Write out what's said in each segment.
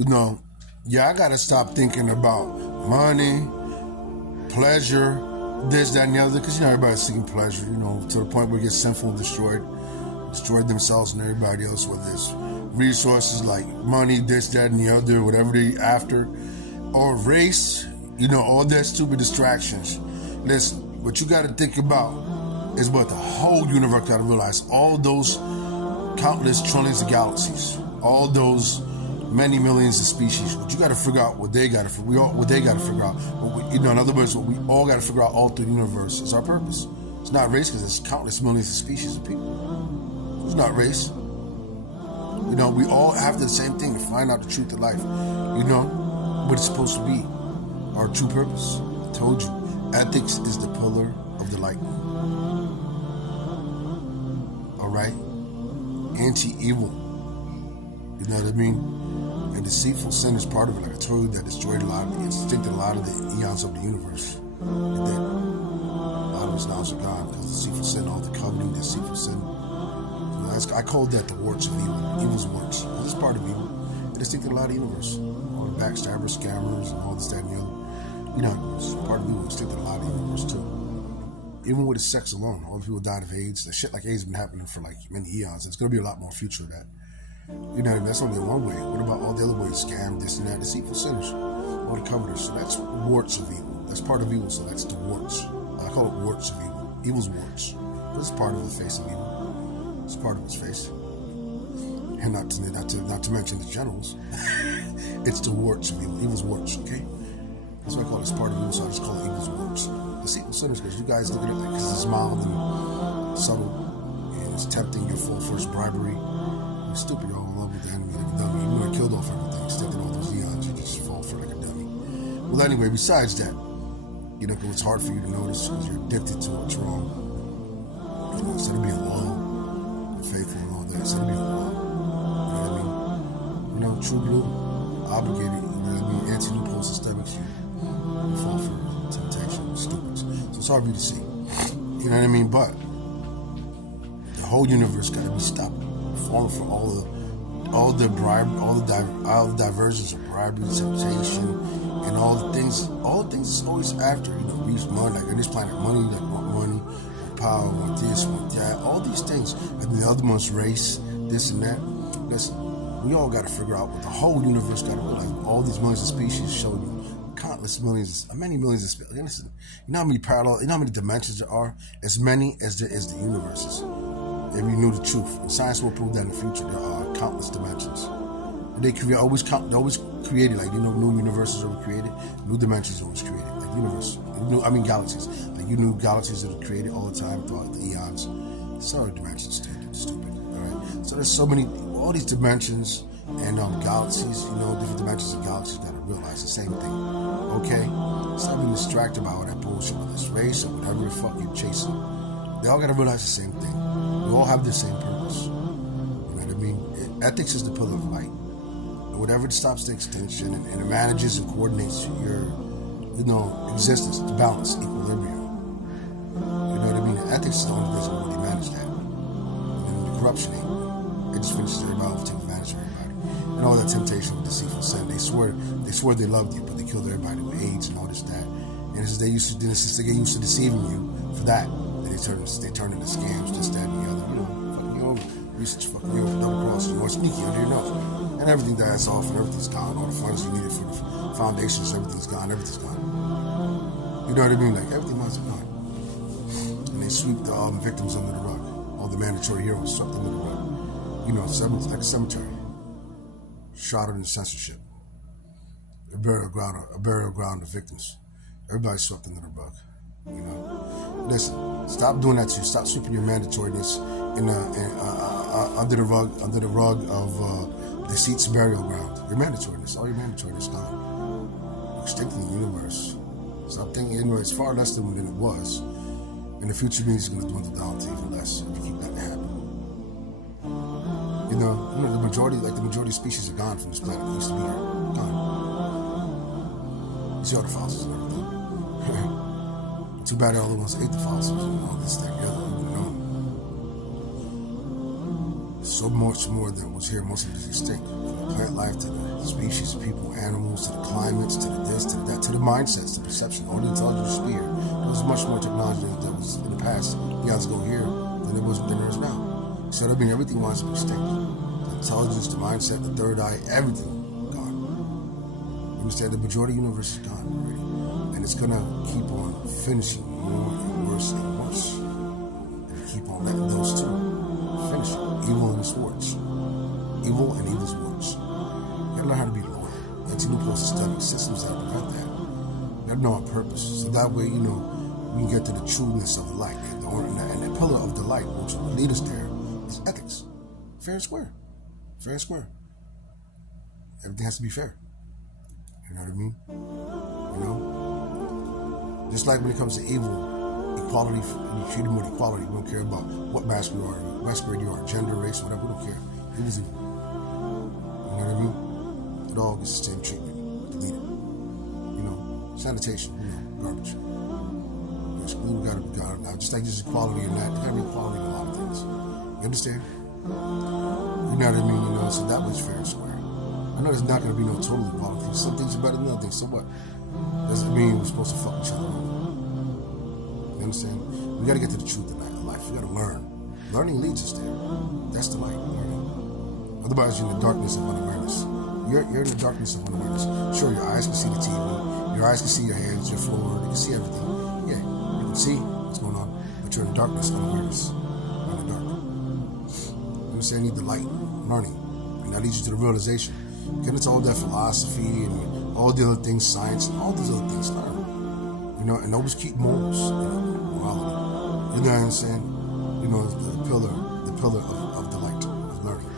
I gotta stop thinking about money, pleasure, this, that, and the other, because everybody's seeking pleasure, to the point where it gets sinful and destroyed themselves and everybody else, whether it's resources like money, this, that, and the other, whatever they after, or race, all that stupid distractions. Listen, what you gotta think about is what the whole universe gotta realize. All those countless trillions of galaxies, all those many millions of species. What you got to figure out, what they got to figure out. In other words, what we all got to figure out all through the universe is our purpose. It's not race, because there's countless millions of species of people. It's not race. We all have the same thing, to find out the truth of life. What it's supposed to be, our true purpose. I told you, ethics is the pillar of the light. All right, anti-evil. You know what I mean? And deceitful sin is part of it. Like I told you, that destroyed extincted a lot of the eons of the universe. And then a lot of us now are gone because deceitful sin, all the coveting, deceitful sin. I call that the warts of evil. Evil's warts. This is part of evil. It extincted a lot of the universe. All the backstabbers, scammers, and all this, that, and the other. It's part of evil. It extincted a lot of the universe too. Even with the sex alone, all the people died of AIDS. The shit like AIDS has been happening for like many eons. It's going to be a lot more future of that. That's only one way. What about all the other ways? Scam, this and that, deceitful sinners, all the coveters. So that's warts of evil. That's part of evil, so that's the warts. I call it warts of evil. Evil's warts. This is part of the face of evil. It's part of its face. And not to mention the genitals. It's the warts of evil. Evil's warts, okay? That's what I call it. It's part of evil, so I just call it evil's warts. Deceitful sinners, because you guys look at it like, because it's mild and subtle, and it's tempting your full first bribery. You're stupid, you're all in love with the enemy like a dummy. Even when I killed off everything, stepped in all those eons, you just fall for like a dummy. Well, anyway, besides that, because it's hard for you to notice because you're addicted to what's wrong. Instead of being loyal and faithful and all that, instead of being loyal, true blue, obligated, anti-loophole systemics, you fall for temptation, stupid. So it's hard for you to see. You know what I mean? But the whole universe got to be stopped. Falling for all the diversions of bribery, temptation, and all the things it's always after. We use money, like on this planet, money, like want money, want power, want this, want that, all these things. And the other one's race, this and that. Listen, we all got to figure out what the whole universe got to realize. All these millions of species show you countless millions, many millions of species. Listen, you know how many parallel, how many dimensions there are? As many as there is the universes. If you knew the truth, and science will prove that in the future, there are countless dimensions. And they always created, like new universes are created, new dimensions are always created, like galaxies. Like galaxies that are created all the time throughout the eons. Sorry, dimensions, stupid. All right. So there's so many, all these dimensions and galaxies. Different dimensions of galaxies gotta realize the same thing. Okay. Stop being distracted by all that bullshit with this race or whatever the fuck you're chasing. They all gotta realize the same thing. We all have the same purpose. You know what I mean? Ethics is the pillar of light. Whatever stops the extinction and it manages and coordinates your, existence, the balance, equilibrium. You know what I mean? Ethics is the only thing that really manage that. And the corruption ain't. It just finishes everybody off, take advantage of everybody. And all that temptation with deceitful sin. They swear they loved you, but they killed everybody with AIDS and all this, that. And since they get used to deceiving you for that, they turn into scams, this, that, and the other. Fucking you over. Research fucking you over, double cross you, or sneaky under your nose. And everything dies off and everything's gone. All the funds you needed for the foundations, everything's gone. You know what I mean? Like everything might have gone. And they sweep the victims under the rug. All the mandatory heroes swept under the rug. Like a cemetery. Shrouded in censorship. A burial ground of victims. Everybody's swept under the rug. Listen, stop doing that to you. Stop sweeping your mandatoriness under the rug of deceit's burial ground. Your mandatoriness, all your mandatoriness gone. You're extincting the universe. Stop thinking, it's far less than it was. And the future means it's going to dwindle down to even less if you keep letting it happen. The majority of species are gone from this planet. They used to be here. Gone. You see all the fossils and everything. Too bad all the ones ate the fossils and all this, that, and the other. So much more than was here. Most of it is extinct. From the plant life to the species, people, animals, to the climates, to the this, to the that, to the mindsets, to perception, all the intelligence sphere. There was much more technology that was in the past, beyond go here, than there is now. So I mean, everything wants to be extinct. The intelligence, the mindset, the third eye, everything gone. You understand? The majority of the universe is gone already, and it's gonna keep on finishing more and worse and worse, and keep on letting those two finish evil and its words, evil and evil's words. You gotta learn how to be loyal. Anti-nuclear systemic systems that prevent that. You gotta know our purpose, so that way we can get to the trueness of the light, and the pillar of the light, which will lead us there, is ethics. Fair and square. Fair and square. Everything has to be fair. You know what I mean? Just like when it comes to evil, equality, you treat them with equality. We don't care about what masquerade you are, gender, race, whatever. We don't care. It was evil. You know what I mean? It all gets the same treatment. Delete it. Sanitation, garbage. We gotta be God now. Just like there's equality in that, there gotta be equality in a lot of things. You understand? You know what I mean? So that was fair and square. I know there's not gonna be no total equality. Some things are better than other things. So what? Doesn't mean we're supposed to fuck each other over. You understand? We gotta get to the truth of life. We gotta learn. Learning leads us there. That's the light, learning. Otherwise, you're in the darkness of unawareness. You're in the darkness of unawareness. Sure, your eyes can see the TV, your eyes can see your hands, your floor, they can see everything. Yeah, you can see what's going on, but you're in the darkness, unawareness. You're in the dark. You understand? You need the light, learning. And that leads you to the realization. Get into all that philosophy and all the other things, science, and all these other things, learn. And always keep morals, morality. You know what I'm saying? The pillar of the light, of learning.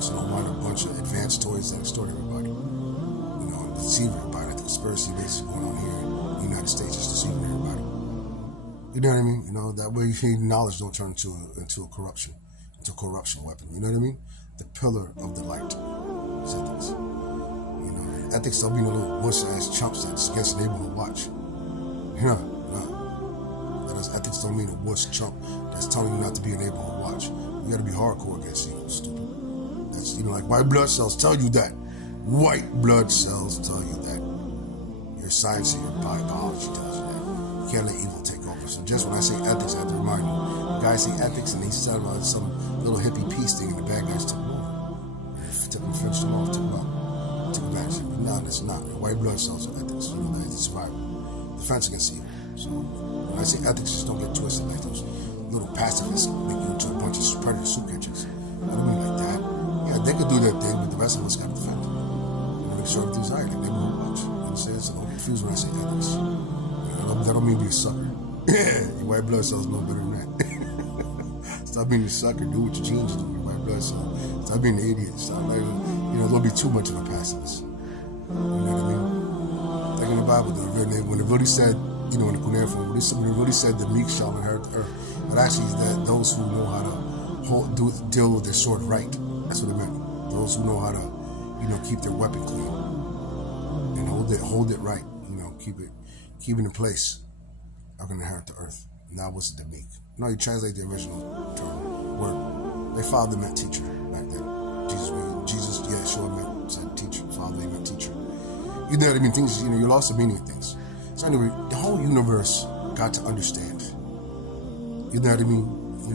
So don't want a bunch of advanced toys that extort everybody. And deceive everybody. The conspiracy basis going on here in the United States is deceiving everybody. You know what I mean? That way knowledge don't turn into a corruption weapon. You know what I mean? The pillar of the light is ethics. Ethics don't mean a little wuss-ass chumps that's against the neighborhood watch. No. Ethics don't mean a wuss chump that's telling you not to be a neighborhood watch. You gotta be hardcore against evil, stupid. That's, like white blood cells tell you that. White blood cells tell you that. Your science and your biology tells you that. You can't let evil take over. So just when I say ethics, I have to remind you. The guy say ethics and he said about some little hippie peace thing and the bad guys took him over. Took him, finished him off, took him out. Took advantage of him. No, that's not. White blood cells are ethics. That is survival. Defense against evil. So when I say ethics, just don't get twisted like those little pacifists make you into a bunch of predator soup kitchens. I don't mean like that. Yeah, they could do their thing, but the rest of us got to defend. Make sure everything's right. Like neighborhood watch. You understand? So don't get confused when I say ethics. That don't mean be a sucker. Your white blood cells know better than that. Stop being a sucker. Do what your genes do. Your white blood cells. Stop being an idiot. Stop letting, don't be too much of a pacifist. You know what I mean? Like in the Bible, when it really said, in the Quran form, when it really said the meek shall inherit the earth, but actually is that those who know how to deal with their sword right. That's what it meant. Those who know how to, keep their weapon clean and hold it right. Keep it in place. Are going to inherit the earth. And that was the meek. No, you translate the original term, word. Their father meant teacher back then. Jesus, yeah, sure meant said teacher. Father, he meant teacher. You know what I mean? Things, you lost the meaning of things. So anyway, the whole universe got to understand. You know what I mean?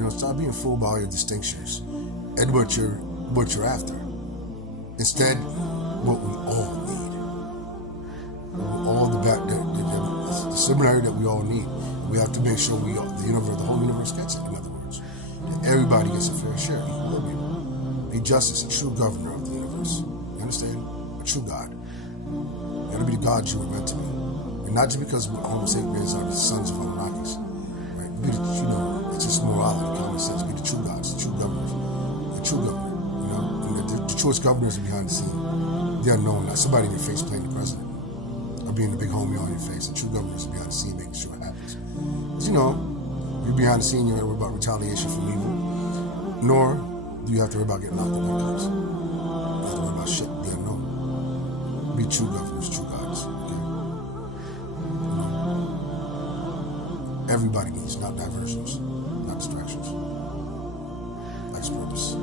Stop being fooled by all your distinctions and what you're after. Instead, what we all need. All the similarity that we all need. We have to make sure the whole universe gets it. In other words, that everybody gets a fair share, equilibrium. Be justice, a true governor of the universe. You understand? A true God. You got to be the God you were meant to be. And not just because we're Homo sapiens are the sons of Anunnakis, right? Be it's just morality, common sense. Be the true gods, the true governors, the true governor. And the truest governors are behind the scene. They're known, not somebody in your face playing the president or being the big homie on your face. The true governors are behind the scene, making sure it happens. Because you're behind the scene. You don't have to worry about retaliation from evil, nor do you have to worry about getting locked up by cops. You don't have to worry about shit being known. Be true governors, true gods. Everybody needs, not diversions, not distractions. Life's purpose.